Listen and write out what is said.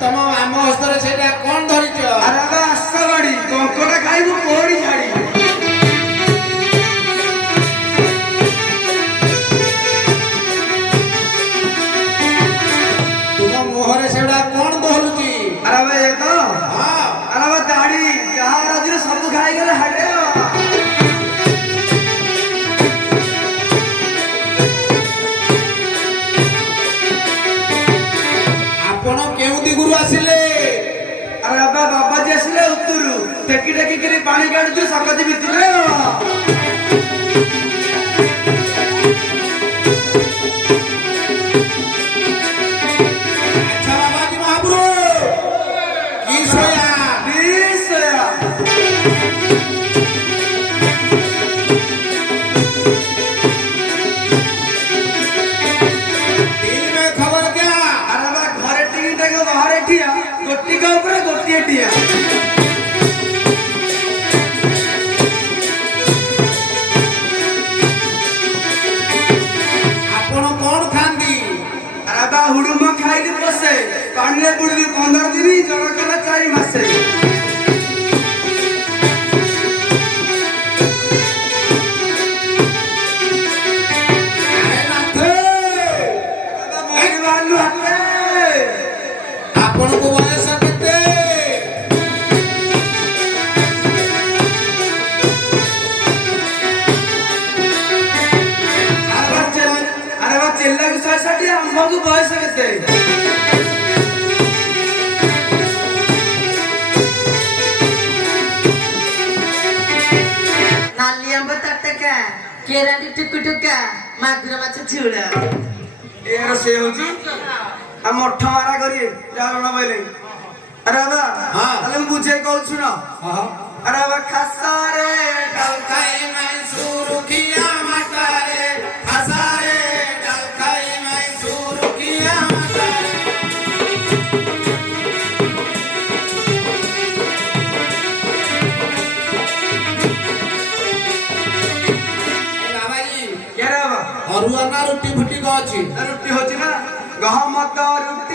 तम आम हस्तर से कौन धरिच गाड़ी कंकड़ा खाइबू कोड़ी झाड़ी तुम मुहरे से कौन धरुची अरे भाई एक तो अरे भाई दाढ़ी जहाँ राजी सब खाई गले हटे आसिले अरे बाबा जी आसिले उत्तरू टेकी टेकी करी पानी काढुछु सकती भितरे अच्छा बाबा जी महाप्रभु की सोया गोटी का ऊपर गोटी टिया आपण कौन खांदी अरे बा हुडुम खाई बसे पानी बुड़ी 15 दिन जरकला 4 मासे आपण को वयस किते अरे बा चेल्ला की सोसाइटी हमको वयस किते नाली आंब तटका केराडी टुकुटुका मागुर माछ झुड़ा एरो से होची हम मोठा मारा करिए जालना पहले अरे बा ताले हम बुझे कहू सुनो अरे बा खसारे डलकाई मैसूर किया मटारे हसारे डलकाई मैसूर किया मटारे बाबा जी क्या रे बा अरुआ ना रुटी फुटी को अछि रुटी होची ना गहम तो रुटी